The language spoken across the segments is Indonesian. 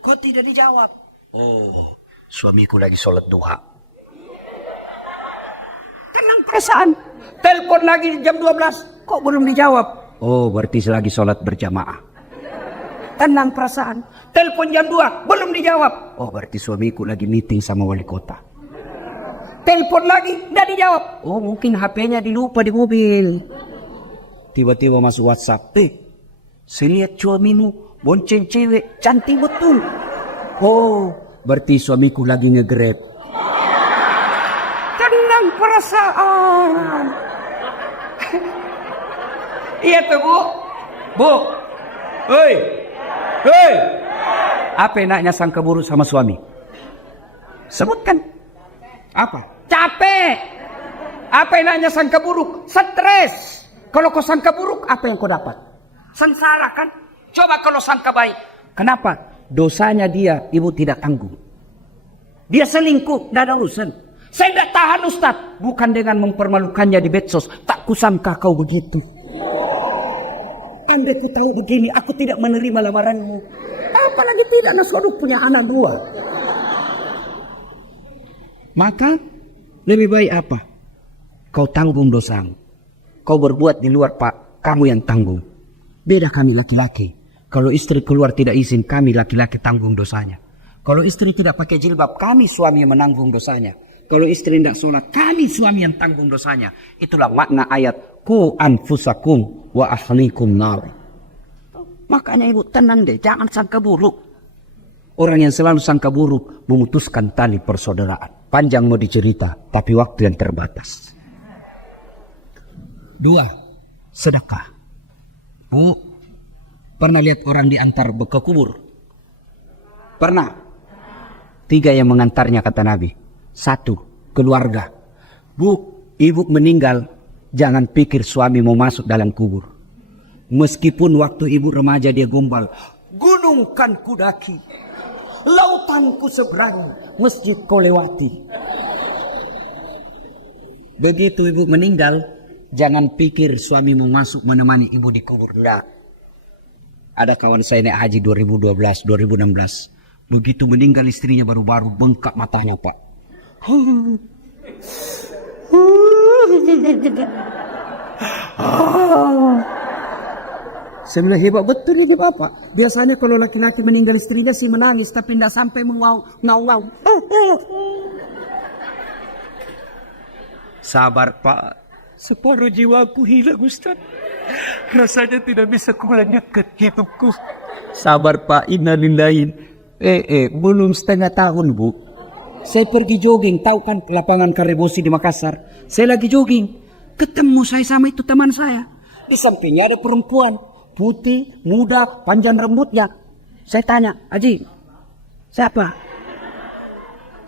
Kok tidak dijawab? Oh, suamiku lagi sholat duha. Tenang perasaan. Telepon lagi jam 12. Kok belum dijawab? Oh, berarti lagi sholat berjamaah. Tenang perasaan. Telepon jam 2. Belum dijawab. Oh, berarti suamiku lagi meeting sama wali kota. Telepon lagi. Tidak dijawab. Oh, mungkin HP-nya dilupa di mobil. Tiba-tiba masuk WhatsApp. Saya lihat suamimu bonceng cewek cantik betul. Oh, berarti suamiku lagi nge-grab. Tenang perasaan. Iya tuh, Bu. Bu. Hei. Hei. Apa enaknya sangka buruk sama suami? Sebutkan. Apa? Capek. Apa enaknya sangka buruk? Stres. Kalau kau sangka buruk, apa yang kau dapat? Sengsara kan? Coba kalau sangka baik. Kenapa? Dosanya dia, ibu tidak tanggung. Dia selingkuh, tidak ada urusan. Saya tidak tahan, Ustaz. Bukan dengan mempermalukannya di medsos. Tak kusangka kau begitu. Andai ku tahu begini, aku tidak menerima lamaranmu. Apalagi tidak, Nasrul punya anak 2. Maka lebih baik apa? Kau tanggung dosamu. Kau berbuat di luar, Pak, kamu yang tanggung. Beda kami laki-laki. Kalau istri keluar tidak izin, kami laki-laki tanggung dosanya. Kalau istri tidak pakai jilbab, kami suami yang menanggung dosanya. Kalau istri tidak sholat, kami suami yang tanggung dosanya. Itulah makna ayat ku anfusakum wa ahlikum nar. Makanya ibu tenang deh, jangan sangka buruk. Orang yang selalu sangka buruk memutuskan tali persaudaraan. Panjang mau dicerita, tapi waktu yang terbatas. 2. Sedekah. Bu, pernah lihat orang diantar ke kubur? Pernah. 3 yang mengantarnya kata Nabi. 1. Keluarga. Bu, ibu meninggal, jangan pikir suami mau masuk dalam kubur. Meskipun waktu ibu remaja dia gombal, Gunung kan kudaki, lautan ku seberangi, masjid kau lewati. begitu ibu meninggal, jangan pikir suami mau masuk menemani ibu di kubur. Enggak. Ada kawan saya naik haji 2012, 2016. Begitu meninggal istrinya baru-baru bengkak matanya, Pak. Saya bilang hebat betul itu Bapak. Biasanya kalau laki-laki meninggal istrinya sih menangis, tapi tidak sampai ngau-ngau. Sabar, Pak. Separuh jiwaku hilang, Ustaz. Rasanya tidak bisa kulanjutkan hidupku. Sabar, Pak. Innalillahi. Belum setengah tahun, Bu. Saya pergi jogging, tahu kan lapangan Karebosi di Makassar. Saya lagi jogging, ketemu saya sama itu teman saya. Di sampingnya ada perempuan, putih, muda, panjang rambutnya. Saya tanya, Haji, siapa?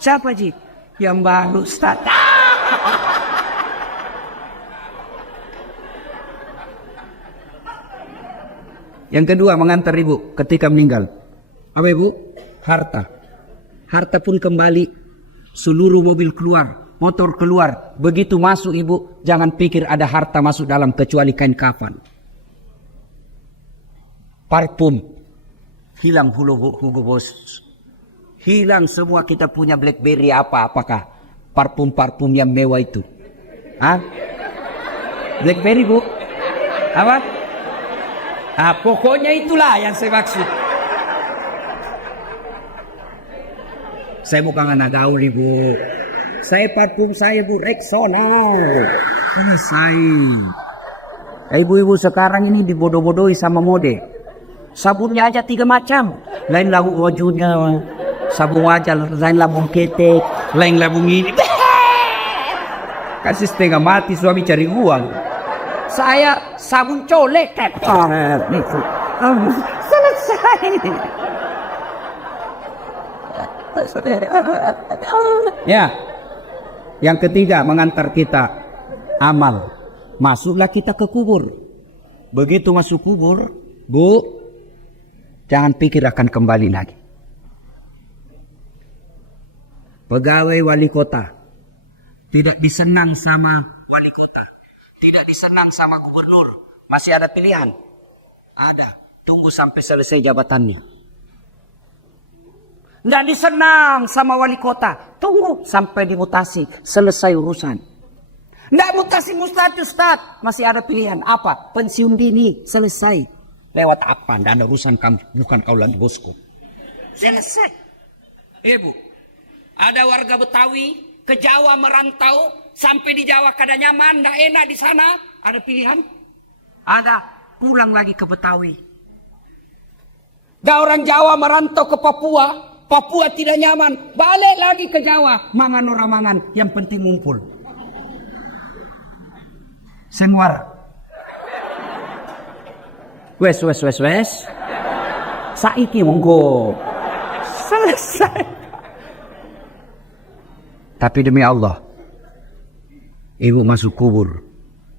Siapa, Haji? Yang baru, Ustaz. Yang kedua, mengantar ibu ketika meninggal. Apa ibu? Harta. Harta pun kembali. Seluruh mobil keluar, motor keluar. Begitu masuk ibu, jangan pikir ada harta masuk dalam kecuali kain kafan. Parfum. Hilang Hugo Boss. Hilang semua kita punya BlackBerry apakah parfum-parfum yang mewah itu. Hah? BlackBerry, Bu? Apa? Pokoknya itulah yang saya maksud. Saya bukan anak gaul, Ibu. Saya parfum saya, Bu, Rexona. Selesai. Ibu-ibu sekarang ini dibodoh-bodohi sama mode. Sabunnya aja 3 macam. Lain labu wajunya, sabun wajah, lain labung ketek, lain labung ini. Kasih setengah mati suami cari uang. Saya sabun colek. Selesai. Ya. Yang ketiga, mengantar kita amal. Masuklah kita ke kubur. Begitu masuk kubur, Bu, jangan pikir akan kembali lagi. Pegawai wali kota tidak disenang sama wali kota. Tidak disenang sama gubernur. Masih ada pilihan? Ada. Tunggu sampai selesai jabatannya. Tidak disenang sama wali kota. Tunggu sampai dimutasi. Selesai urusan. Tidak mutasi Ustaz. Masih ada pilihan. Apa? Pensiun dini. Selesai. Lewat apa? Tidak ada urusan kamu. Bukan kau lagi bosku. Selesai. Ibu. Ada warga Betawi ke Jawa merantau. Sampai di Jawa kada nyaman. Tidak enak di sana. Ada pilihan? Ada. Pulang lagi ke Betawi. Ada orang Jawa merantau ke Papua. Papua tidak nyaman. Balik lagi ke Jawa. Mangan orang mangan. Yang penting ngumpul. Senwar. Wes. Saiki monggo. Selesai. Tapi demi Allah. Ibu masuk kubur.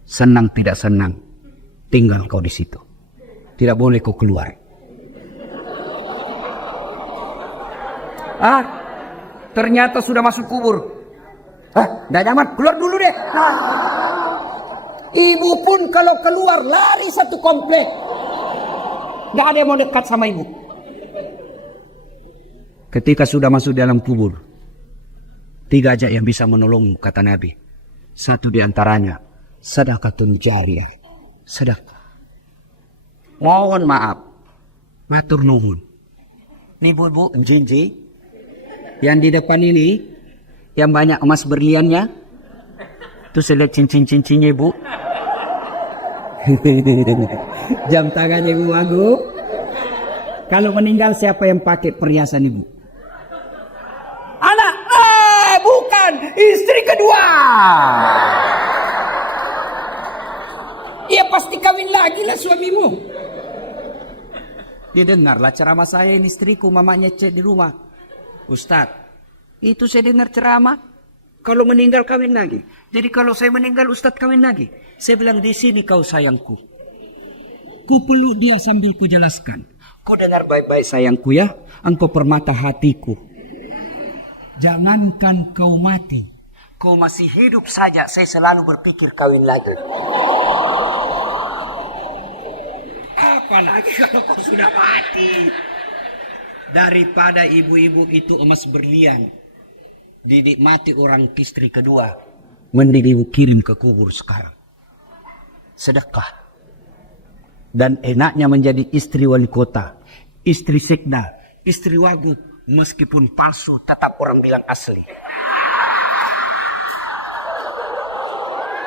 Senang tidak senang. Tinggal kau di situ. Tidak boleh kau keluar. Ternyata sudah masuk kubur. Tidak nyaman. Keluar dulu deh. Ibu pun kalau keluar lari satu komplek. Tidak ada yang mau dekat sama ibu. Ketika sudah masuk dalam kubur. 3 aja yang bisa menolongmu, kata Nabi. Satu di antaranya. Sedekatun jariyah. Sedekah. Mohon maaf. Matur nuhun. Ini bu, jinji. Yang di depan ini. Yang banyak emas berliannya. Itu saya lihat cincin-cincinnya ibu. Jam tangan ibu Wagub. Kalau meninggal siapa yang pakai perhiasan ibu? Anak. Bukan. Istri kedua. Ia pasti kawin lagi lah suamimu. Dia dengarlah ceramah saya ini istriku. Mamanya cek di rumah. Ustaz. Itu saya dengar ceramah. Kalau meninggal kawin lagi. Jadi kalau saya meninggal Ustaz kawin lagi. Saya bilang di sini kau sayangku. Ku peluk dia sambil ku jelaskan. Kau dengar baik-baik sayangku ya. Engkau permata hatiku. Jangankan kau mati. Kau masih hidup saja. Saya selalu berpikir kawin lagi. Apalagi kalau kau sudah mati. Daripada ibu-ibu itu emas berlian. Dinikmati orang istri kedua. Mending ibu kirim ke kubur sekarang. Sedekah. Dan enaknya menjadi istri wali kota. Istri sekda. Istri wagub. Meskipun palsu tetap orang bilang asli.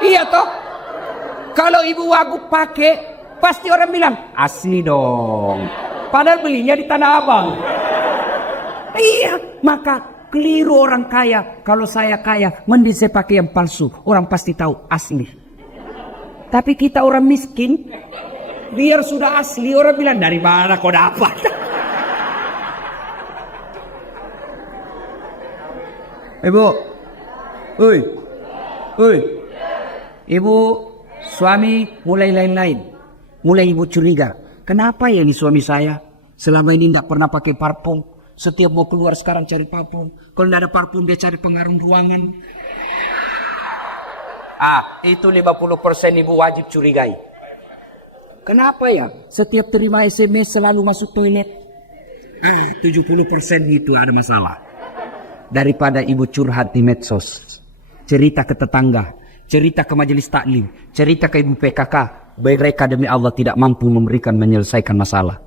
Iya toh. Kalau ibu wagub pakai. Pasti orang bilang asli dong. Padahal belinya di Tanah Abang. Iya. Maka keliru orang kaya. Kalau saya kaya, mending saya pakai yang palsu. Orang pasti tahu asli. Tapi kita orang miskin, biar sudah asli, orang bilang dari mana kau dapat? Ibu, ibu, suami mulai lain-lain. Mulai ibu curiga. Kenapa ya ini suami saya? Selama ini tidak pernah pakai parfum. Setiap mau keluar sekarang cari parfum. Kalau tidak ada parfum dia cari pengaruh ruangan. Itu 50% ibu wajib curigai. Kenapa ya? Setiap terima SMS selalu masuk toilet. 70% itu ada masalah. Daripada ibu curhat di medsos. Cerita ke tetangga. Cerita ke majelis taklim. Cerita ke ibu PKK. Mereka demi Allah tidak mampu menyelesaikan masalah.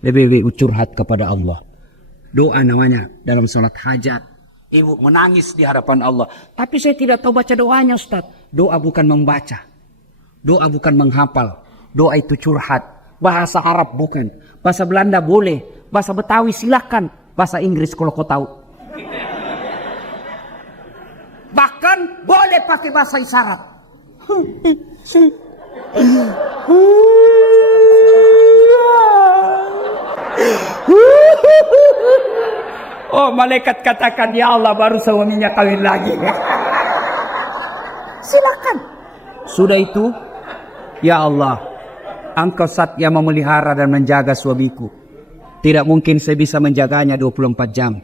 Lebih curhat kepada Allah. Doa namanya dalam salat hajat. Ibu menangis di hadapan Allah. Tapi saya tidak tahu baca doanya Ustaz. Doa bukan membaca. Doa bukan menghafal. Doa itu curhat. Bahasa Arab bukan. Bahasa Belanda boleh. Bahasa Betawi silakan. Bahasa Inggris kalau kau tahu. Bahkan boleh pakai bahasa isyarat. Oh, malaikat katakan, ya Allah baru suaminya kawin lagi. Silakan. Sudah itu, ya Allah, Engkau Zat yang memelihara dan menjaga suamiku. Tidak mungkin saya bisa menjaganya 24 jam.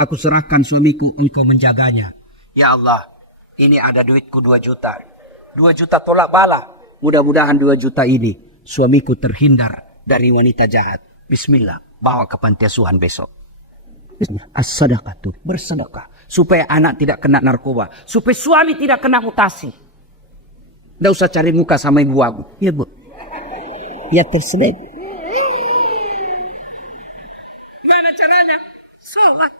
Aku serahkan suamiku, Engkau menjaganya. Ya Allah, ini ada duitku 2 juta. 2 juta tolak bala. Mudah-mudahan 2 juta ini suamiku terhindar dari wanita jahat. Bismillah, bawa ke panti asuhan besok. As-sadaqah tuh, bersedekah. Supaya anak tidak kena narkoba. Supaya suami tidak kena mutasi. Nggak usah cari muka sama ibu aku. Ya bu. Ya terselip. Gimana caranya?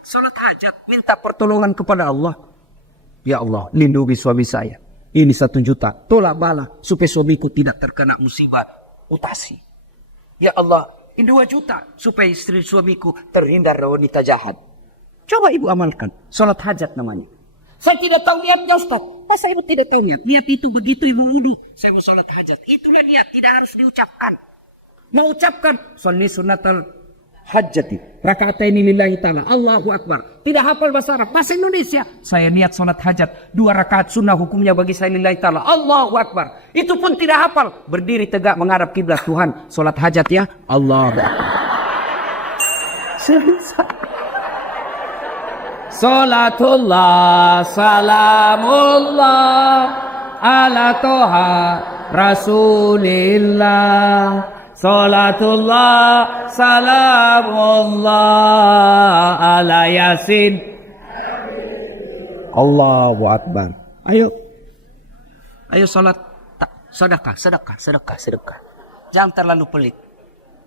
Sholat hajat. Minta pertolongan kepada Allah. Ya Allah, lindungi suami saya. Ini 1 juta. Tolak bala. Supaya suamiku tidak terkena musibah mutasi. Ya Allah, ini 2 juta. Supaya istri suamiku terhindar dari wanita jahat. Coba ibu amalkan. Sholat hajat namanya. Saya tidak tahu niatnya Ustaz. Masa ibu tidak tahu niat? Niat itu begitu ibu wudhu. Saya mau sholat hajat. Itulah niat. Tidak harus diucapkan. Mau ucapkan. Sholli sunatal hajati. Raka'ataini lillahi ta'ala. Allahu Akbar. Tidak hafal bahasa Arab. Bahasa Indonesia. Saya niat sholat hajat. 2 rakaat sunnah hukumnya bagi saya lillahi ta'ala. Allahu Akbar. Itu pun tidak hafal. Berdiri tegak menghadap kiblat Tuhan. Sholat hajat ya. Allahu Akbar. Selesai. Salatullah, salamullah, ala toha rasulillah. Salatullah, salamullah, ala yasin. Allahu Akbar. Ayo. Ayo salat. Sedekah. Jangan terlalu pelit.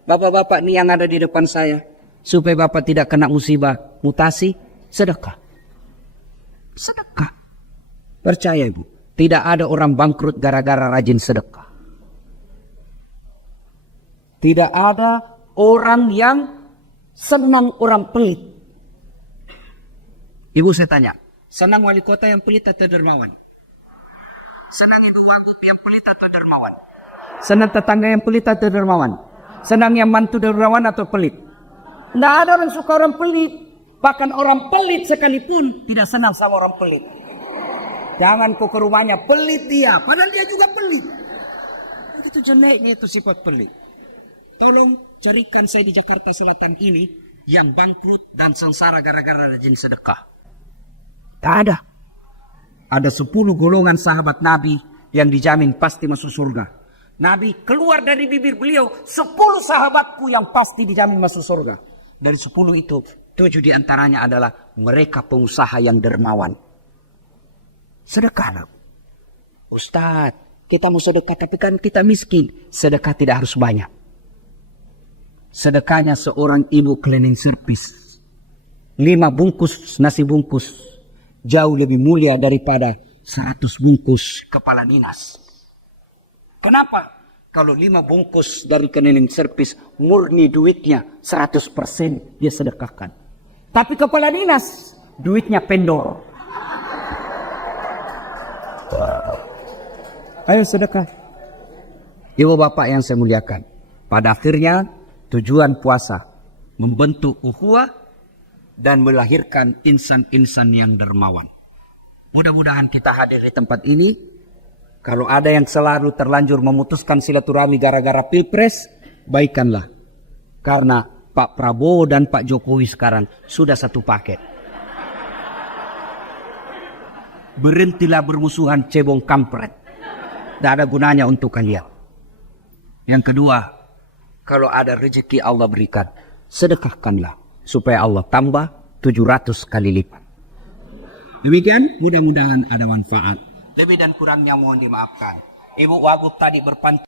Bapak-bapak nih yang ada di depan saya. Supaya bapak tidak kena musibah mutasi. Sedekah. Percaya ibu, tidak ada orang bangkrut gara-gara rajin sedekah. Tidak ada orang yang senang orang pelit. Ibu saya tanya, senang wali kota yang pelit atau dermawan? Senang ibu wagub yang pelit atau dermawan? Senang tetangga yang pelit atau dermawan? Senang yang mantu dermawan atau pelit? Tidak ada orang suka orang pelit. Bahkan orang pelit sekalipun tidak senang sama orang pelit. Jangan kau ke rumahnya, pelit dia. Padahal dia juga pelit. Itu jeleknya itu sifat pelit. Tolong carikan saya di Jakarta Selatan ini yang bangkrut dan sengsara gara-gara rajin sedekah. Tak ada. Ada 10 golongan sahabat Nabi yang dijamin pasti masuk surga. Nabi keluar dari bibir beliau 10 sahabatku yang pasti dijamin masuk surga. Dari 10 itu 7 diantaranya adalah mereka pengusaha yang dermawan. Sedekah. Ustadz, kita mau sedekah tapi kan kita miskin. Sedekah tidak harus banyak. Sedekahnya seorang ibu cleaning service. 5 bungkus nasi bungkus. Jauh lebih mulia daripada 100 bungkus kepala dinas. Kenapa? Kalau 5 bungkus dari cleaning service murni duitnya 100% dia sedekahkan. Tapi kepala dinas duitnya pendor. Ayo sedekah. Ibu bapak yang saya muliakan. Pada akhirnya tujuan puasa membentuk ukhuwah dan melahirkan insan-insan yang dermawan. Mudah-mudahan kita hadir di tempat ini. Kalau ada yang selalu terlanjur memutuskan silaturahmi gara-gara pilpres, baikkanlah. Karena Pak Prabowo dan Pak Jokowi sekarang sudah satu paket. Berhentilah bermusuhan cebong kampret. Tidak ada gunanya untuk kalian. Yang kedua, kalau ada rezeki Allah berikan, sedekahkanlah. Supaya Allah tambah 700 kali lipat. Demikian, mudah-mudahan ada manfaat. Lebih dan kurangnya mohon dimaafkan. Ibu Wagub tadi berpantun.